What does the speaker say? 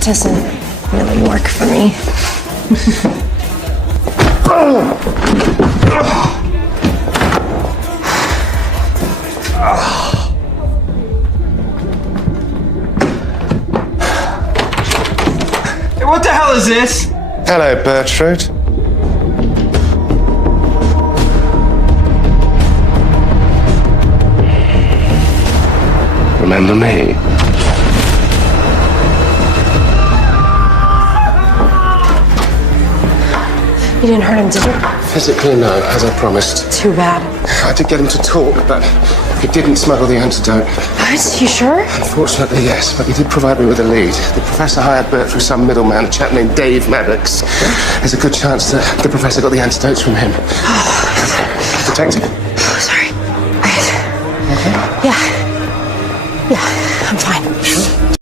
That doesn't really work for me. Hey, what the hell is this? Hello, Bertrude. Remember me? You didn't hurt him, did you? Physically, no, as I promised. Too bad. I did get him to talk, but he didn't smuggle the antidote. What? You sure? Unfortunately, yes, but he did provide me with a lead. The professor hired Bert through some middleman, a chap named Dave Maddox. There's a good chance that the professor got the antidotes from him. Detective? Oh, sorry. Okay. Yeah. Yeah, I'm fine.